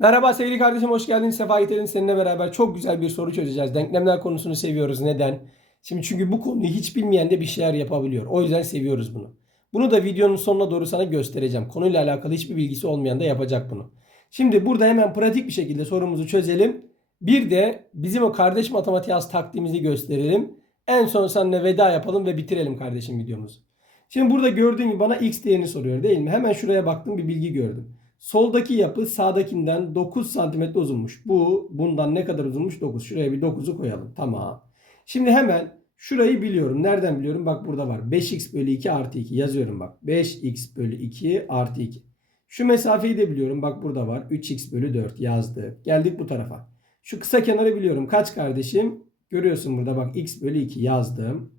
Merhaba sevgili kardeşim hoş geldin. Sefa getirdin. Seninle beraber çok güzel bir soru çözeceğiz. Denklemler konusunu seviyoruz. Neden? Şimdi çünkü bu konuyu hiç bilmeyen de bir şeyler yapabiliyor. O yüzden seviyoruz bunu. Bunu da videonun sonuna doğru sana göstereceğim. Konuyla alakalı hiçbir bilgisi olmayan da yapacak bunu. Şimdi burada hemen pratik bir şekilde sorumuzu çözelim. Bir de bizim o kardeş matematiği az taktiğimizi gösterelim. En son seninle veda yapalım ve bitirelim kardeşim videomuzu. Şimdi burada gördüğün gibi bana x değerini soruyor değil mi? Hemen şuraya baktım bir bilgi gördüm. Soldaki yapı sağdakinden 9 santimetre uzunmuş. Bu bundan ne kadar uzunmuş? 9. Şuraya bir 9'u koyalım. Tamam. Şimdi hemen şurayı biliyorum. Nereden biliyorum? Bak burada var. 5x bölü 2 artı 2 yazıyorum bak. 5x bölü 2 artı 2. Şu mesafeyi de biliyorum. Bak burada var. 3x bölü 4 yazdı. Geldik bu tarafa. Şu kısa kenarı biliyorum. Kaç kardeşim? Görüyorsun burada bak x bölü 2 yazdım.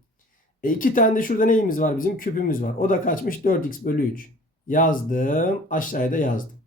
E iki tane de şurada neyimiz var bizim? Küpümüz var. O da kaçmış? 4x bölü 3. Yazdım. Aşağıya da yazdım.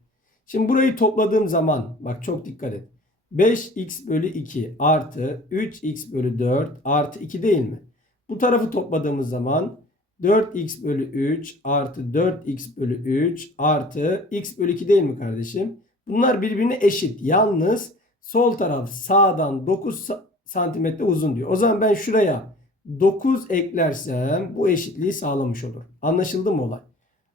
Şimdi burayı topladığım zaman bak çok dikkat et. 5x bölü 2 artı 3x bölü 4 artı 2 değil mi? Bu tarafı topladığımız zaman 4x bölü 3 artı 4x bölü 3 artı x bölü 2 değil mi kardeşim? Bunlar birbirine eşit. Yalnız sol taraf sağdan 9 sa- santimetre uzun diyor. O zaman ben şuraya 9 eklersem bu eşitliği sağlamış olur. Anlaşıldı mı olay?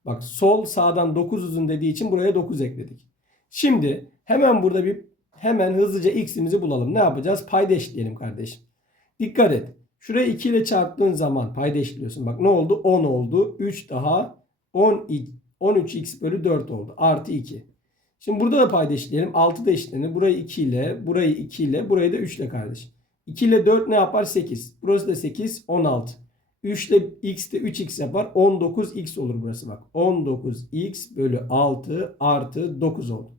Bak sol sağdan 9 uzun dediği için buraya 9 ekledik. Şimdi hemen burada bir hemen hızlıca x'imizi bulalım. Ne yapacağız? Payda eşitleyelim kardeşim. Dikkat et. Şuraya 2 ile çarptığın zaman payda eşitliyorsun. Bak ne oldu? 10 oldu. 3 daha 10 13x bölü 4 oldu. Artı 2. Şimdi burada da payda eşitleyelim. 6 da eşitlenir. Burayı 2 ile, burayı 2 ile, burayı da 3 ile kardeşim. 2 ile 4 ne yapar? 8. Burası da 8, 16. 3 ile x de 3x yapar. 19x olur burası bak. 19x bölü 6 artı 9 oldu.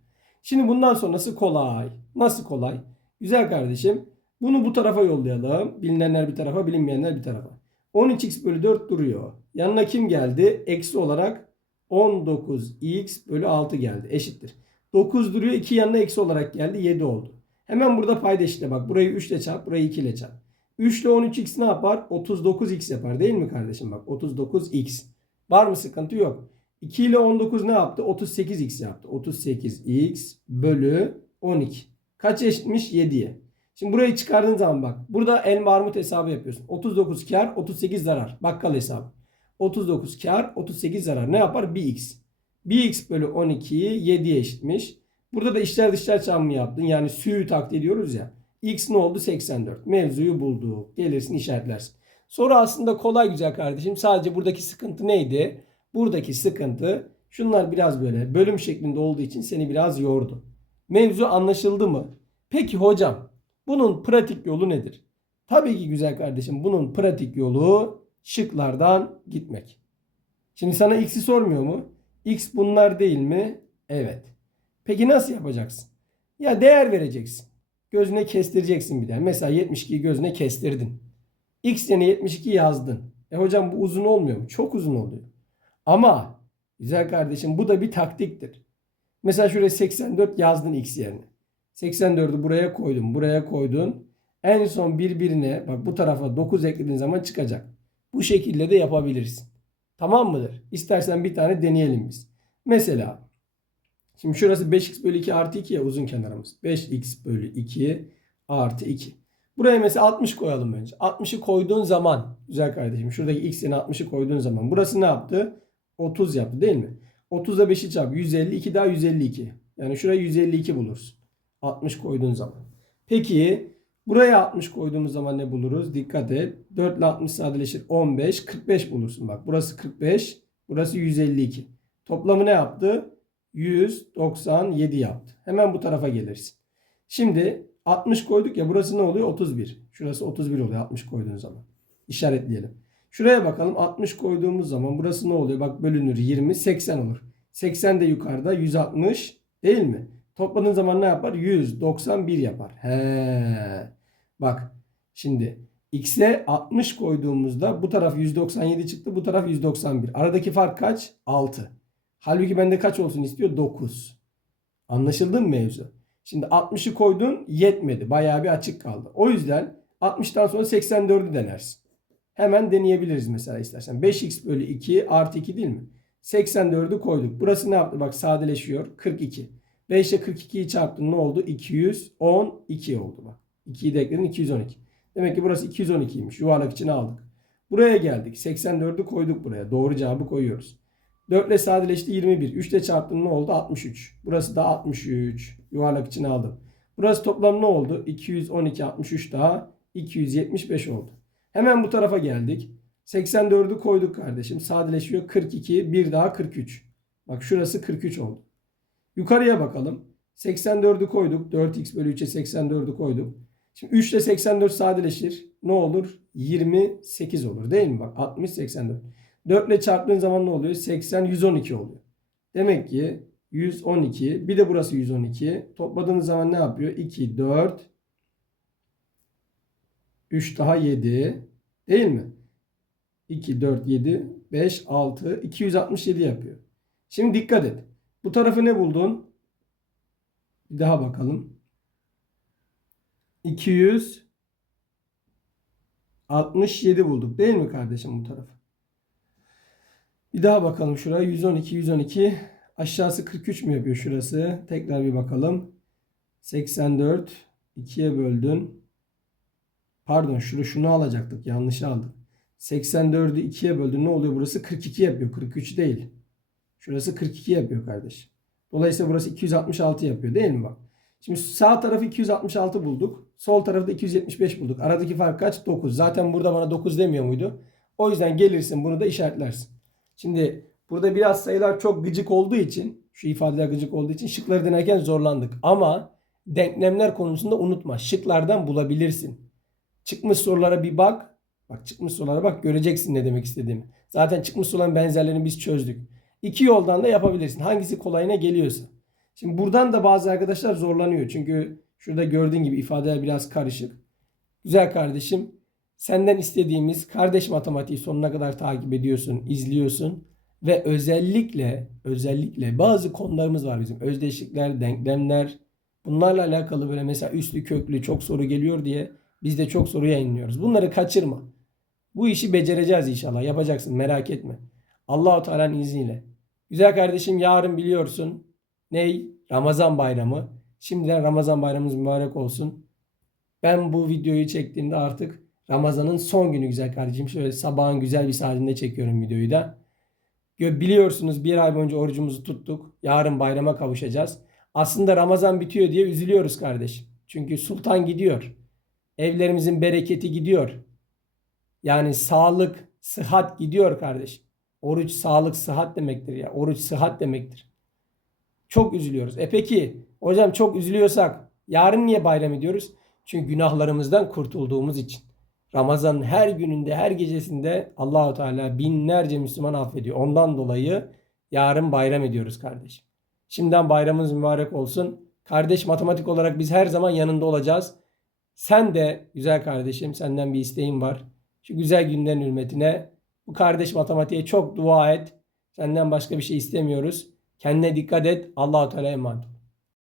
Şimdi bundan sonrası kolay. Nasıl kolay? Güzel kardeşim. Bunu bu tarafa yollayalım. Bilinenler bir tarafa, bilinmeyenler bir tarafa. 13x bölü 4 duruyor. Yanına kim geldi? Eksi olarak 19x bölü 6 geldi. Eşittir. 9 duruyor. 2 yanına eksi olarak geldi. 7 oldu. Hemen burada payda eşitle bak. Burayı 3 ile çarp. Burayı 2 ile çarp. 3 ile 13x ne yapar? 39x yapar değil mi kardeşim? Bak 39x. Var mı sıkıntı yok. 2 ile 19 ne yaptı? 38x yaptı. 38x bölü 12. Kaç eşitmiş? 7'ye. Şimdi burayı çıkardığın zaman bak. Burada elma armut hesabı yapıyorsun. 39 kar, 38 zarar. Bakkal hesabı. 39 kar, 38 zarar. Ne yapar? 1x. 1x bölü 12'yi 7'ye eşitmiş. Burada da işler dışlar çarpımı yaptın. Yani süyü taklit ediyoruz ya. X ne oldu? 84. Mevzuyu bulduk. Gelirsin işaretlersin. Soru aslında kolay güzel kardeşim. Sadece buradaki sıkıntı neydi? Buradaki sıkıntı şunlar biraz böyle bölüm şeklinde olduğu için seni biraz yordu. Mevzu anlaşıldı mı? Peki hocam bunun pratik yolu nedir? Tabii ki güzel kardeşim bunun pratik yolu şıklardan gitmek. Şimdi sana x'i sormuyor mu? X bunlar değil mi? Evet. Peki nasıl yapacaksın? Ya değer vereceksin. Gözüne kestireceksin bir de. Mesela 72'yi gözüne kestirdin. X yerine 72 yazdın. E hocam bu uzun olmuyor mu? Çok uzun oluyor. Ama güzel kardeşim bu da bir taktiktir. Mesela şuraya 84 yazdın X yerine. 84'ü buraya koydun, buraya koydun. En son birbirine bak bu tarafa 9 eklediğin zaman çıkacak. Bu şekilde de yapabilirsin. Tamam mıdır? İstersen bir tane deneyelim biz. Mesela şimdi şurası 5x bölü 2 artı 2 ya uzun kenarımız. 5x bölü 2 artı 2. Buraya mesela 60 koyalım önce. 60'ı koyduğun zaman güzel kardeşim şuradaki x yerine 60'ı koyduğun zaman burası ne yaptı? 30 yaptı değil mi? 30'da 5'i çarp 152 daha 152. Yani şuraya 152 bulursun. 60 koyduğun zaman. Peki buraya 60 koyduğumuz zaman ne buluruz? Dikkat et. 4 ile 60 sadeleşir 15. 45 bulursun. Bak burası 45. Burası 152. Toplamı ne yaptı? 197 yaptı. Hemen bu tarafa gelirsin. Şimdi 60 koyduk ya burası ne oluyor? 31. Şurası 31 oluyor 60 koyduğun zaman. İşaretleyelim. Şuraya bakalım 60 koyduğumuz zaman burası ne oluyor? Bak bölünür 20 80 olur. 80 de yukarıda 160 değil mi? Topladığın zaman ne yapar? 191 yapar. He. Bak şimdi x'e 60 koyduğumuzda bu taraf 197 çıktı. Bu taraf 191. Aradaki fark kaç? 6. Halbuki bende kaç olsun istiyor? 9. Anlaşıldı mı mevzu? Şimdi 60'ı koydun yetmedi. Bayağı bir açık kaldı. O yüzden 60'tan sonra 84'ü denersin. Hemen deneyebiliriz mesela istersen. 5x bölü 2 artı 2 değil mi? 84'ü koyduk. Burası ne yaptı? Bak sadeleşiyor. 42. 5 ile 42'yi çarptın ne oldu? 212 oldu bak. 2'yi de ekledin 212. Demek ki burası 212'ymiş. Yuvarlak içine aldık. Buraya geldik. 84'ü koyduk buraya. Doğru cevabı koyuyoruz. 4 ile sadeleşti 21. 3 ile çarptın ne oldu? 63. Burası da 63. Yuvarlak içine aldım. Burası toplam ne oldu? 212, 63 daha 275 oldu. Hemen bu tarafa geldik. 84'ü koyduk kardeşim. Sadeleşiyor 42. Bir daha 43. Bak şurası 43 oldu. Yukarıya bakalım. 84'ü koyduk. 4x bölü 3'e 84'ü koyduk. Şimdi 3 ile 84 sadeleşir. Ne olur? 28 olur değil mi? Bak 60, 84. 4 ile çarptığın zaman ne oluyor? 80, 112 oluyor. Demek ki 112. Bir de burası 112. Topladığınız zaman ne yapıyor? 2, 4, 3 daha 7. Değil mi? 2, 4, 7, 5, 6, 267 yapıyor. Şimdi dikkat et. Bu tarafı ne buldun? Bir daha bakalım. 267 bulduk değil mi kardeşim bu tarafı? Bir daha bakalım şuraya. 112, 112. Aşağısı 43 mü yapıyor şurası? Tekrar bir bakalım. 84. 2'ye böldün. Pardon şunu şunu alacaktık. Yanlış aldım. 84'ü 2'ye böldün. Ne oluyor burası? 42 yapıyor. 43 değil. Şurası 42 yapıyor kardeşim. Dolayısıyla burası 266 yapıyor değil mi bak? Şimdi sağ tarafı 266 bulduk. Sol tarafı da 275 bulduk. Aradaki fark kaç? 9. Zaten burada bana 9 demiyor muydu? O yüzden gelirsin bunu da işaretlersin. Şimdi burada biraz sayılar çok gıcık olduğu için şu ifadeler gıcık olduğu için şıkları denerken zorlandık. Ama denklemler konusunda unutma. Şıklardan bulabilirsin. Çıkmış sorulara bir bak. Bak çıkmış sorulara bak göreceksin ne demek istediğimi. Zaten çıkmış soruların benzerlerini biz çözdük. İki yoldan da yapabilirsin. Hangisi kolayına geliyorsa. Şimdi buradan da bazı arkadaşlar zorlanıyor. Çünkü şurada gördüğün gibi ifadeler biraz karışık. Güzel kardeşim. Senden istediğimiz kardeş matematiği sonuna kadar takip ediyorsun, izliyorsun ve özellikle özellikle bazı konularımız var bizim. Özdeşlikler, denklemler. Bunlarla alakalı böyle mesela üslü köklü çok soru geliyor diye biz de çok soru yayınlıyoruz. Bunları kaçırma. Bu işi becereceğiz inşallah. Yapacaksın merak etme. Allahu Teala'nın izniyle. Güzel kardeşim yarın biliyorsun. Ney? Ramazan bayramı. Şimdiden Ramazan bayramımız mübarek olsun. Ben bu videoyu çektiğimde artık Ramazan'ın son günü güzel kardeşim. Şöyle sabahın güzel bir saatinde çekiyorum videoyu da. Biliyorsunuz bir ay boyunca orucumuzu tuttuk. Yarın bayrama kavuşacağız. Aslında Ramazan bitiyor diye üzülüyoruz kardeşim. Çünkü sultan gidiyor. Evlerimizin bereketi gidiyor. Yani sağlık, sıhhat gidiyor kardeşim. Oruç sağlık, sıhhat demektir ya. Oruç sıhhat demektir. Çok üzülüyoruz. E peki hocam çok üzülüyorsak yarın niye bayram ediyoruz? Çünkü günahlarımızdan kurtulduğumuz için. Ramazan'ın her gününde, her gecesinde Allahu Teala binlerce Müslüman affediyor. Ondan dolayı yarın bayram ediyoruz kardeşim. Şimdiden bayramımız mübarek olsun. Kardeş matematik olarak biz her zaman yanında olacağız. Sen de güzel kardeşim senden bir isteğim var. Şu güzel günlerin hürmetine bu kardeş matematiğe çok dua et. Senden başka bir şey istemiyoruz. Kendine dikkat et. Allahu Teala emanet.